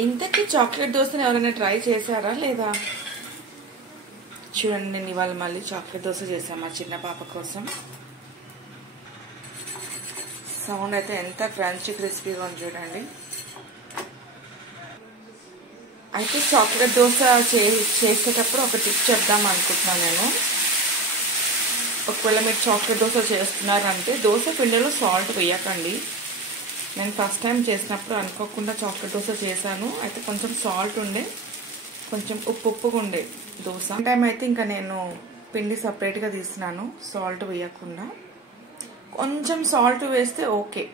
ఇంతకీ చాక్లెట్ దోశని ఎవరైనా ట్రై చేశారా లేదా? చూడండి, నేను ఇవాళ మళ్ళీ చాక్లెట్ దోశ చేశాను మా చిన్న పాప కోసం. సౌండ్ అయితే ఎంత క్రంచీ క్రిస్పీగా ఉంది చూడండి. అయితే చాక్లెట్ దోశ చేసేటప్పుడు ఒక టిప్ చెప్దాం అనుకుంటున్నాను నేను. ఒకవేళ మీరు చాక్లెట్ దోశ చేస్తున్నారంటే దోశ పిండిలో సాల్ట్ వేయకండి. నేను ఫస్ట్ టైం చేసినప్పుడు అనుకోకుండా చాక్లెట్ దోశ చేశాను. అయితే కొంచెం సాల్ట్ ఉండే, కొంచెం ఉప్పుగా ఉండే దోశ. టైం అయితే ఇంకా నేను పిండి సపరేట్గా తీస్తున్నాను, సాల్ట్ వేయకుండా. కొంచెం సాల్ట్ వేస్తే ఓకే,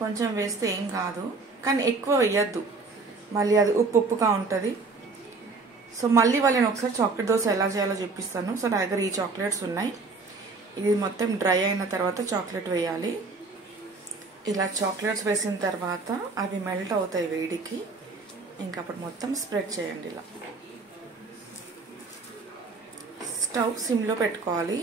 కొంచెం వేస్తే ఏం కాదు, కానీ ఎక్కువ వేయద్దు, మళ్ళీ అది ఉప్పుగా ఉంటుంది. సో మళ్ళీ నేను ఒకసారి చాక్లెట్ దోశ ఎలా చేయాలో చూపిస్తాను. సో నా దగ్గర ఈ చాక్లెట్స్ ఉన్నాయి. ఇది మొత్తం డ్రై అయిన తర్వాత చాక్లెట్ వేయాలి. ఇలా చాక్లెట్స్ వేసిన తర్వాత అవి మెల్ట్ అవుతాయి వేడికి. ఇంకా అప్పుడు మొత్తం స్ప్రెడ్ చేయండి. ఇలా స్టవ్ సిమ్లో పెట్టుకోవాలి.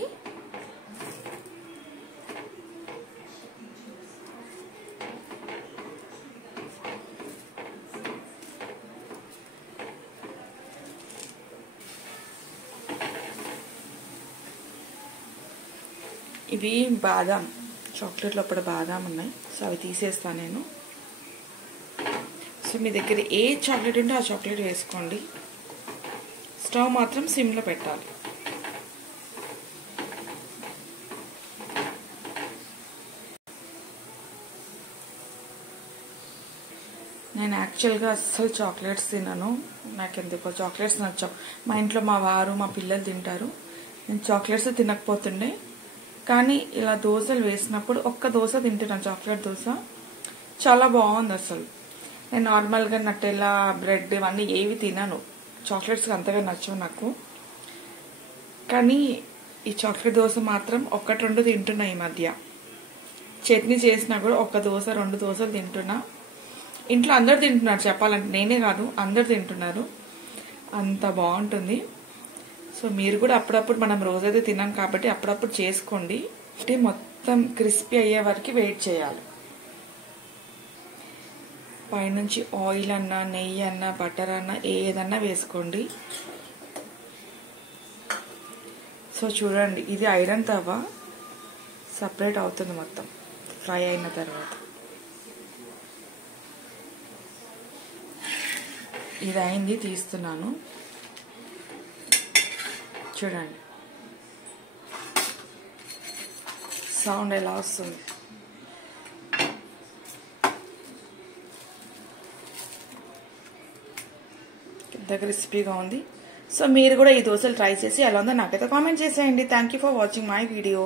ఇవి బాదాం, చాక్లెట్ లోపల బాదాం ఉన్నాయి. సో అవి తీసేస్తాను నేను. సో మీ దగ్గర ఏ చాక్లెట్ ఉంటే ఆ చాక్లెట్ వేసుకోండి. స్టవ్ మాత్రం సిమ్లో పెట్టాలి. నేను యాక్చువల్గా అస్సలు చాక్లెట్స్ తినను. నాకెందుకో చాక్లెట్స్ నచ్చవు. మా ఇంట్లో మా వారు మా పిల్లలు తింటారు. నేను చాక్లెట్స్ తినకపోతుండే, కానీ ఇలా దోశలు వేసినప్పుడు ఒక్క దోశ తింటున్నాను, చాక్లెట్ దోశ. చాలా బాగుంది అసలు. నేను నార్మల్గా నట్టెలా బ్రెడ్ ఇవన్నీ ఏవి తినను, చాక్లెట్స్ అంతగా నచ్చవు నాకు. కానీ ఈ చాక్లెట్ దోశ మాత్రం 1-2 తింటున్నా ఈ మధ్య. చట్నీ చేసినా కూడా 1 దోశ 2 దోశలు తింటున్నా. ఇంట్లో అందరు తింటున్నారు, చెప్పాలంటే నేనే కాదు, అందరు తింటున్నారు. అంత బాగుంటుంది. సో మీరు కూడా అప్పుడప్పుడు, మనం రోజైతే తినాం కాబట్టి అప్పుడప్పుడు చేసుకోండి. అంటే మొత్తం క్రిస్పీ అయ్యే వరకు వెయిట్ చేయాలి. పైనుంచి ఆయిల్ అన్నా, నెయ్యి అన్నా, బటర్ అన్నా ఏదన్నా వేసుకోండి. సో చూడండి, ఇది ఐరన్ తవ్వ సపరేట్ అవుతుంది మొత్తం ఫ్రై అయిన తర్వాత. ఇది అయింది, తీస్తున్నాను. చూడండి సౌండ్ ఎలా వస్తుంది. ఎంత క్రిస్పీగా ఉంది. సో మీరు కూడా ఈ దోశలు ట్రై చేసి ఎలా ఉందో నాకైతే కామెంట్ చేసేయండి. Thank you for watching my video.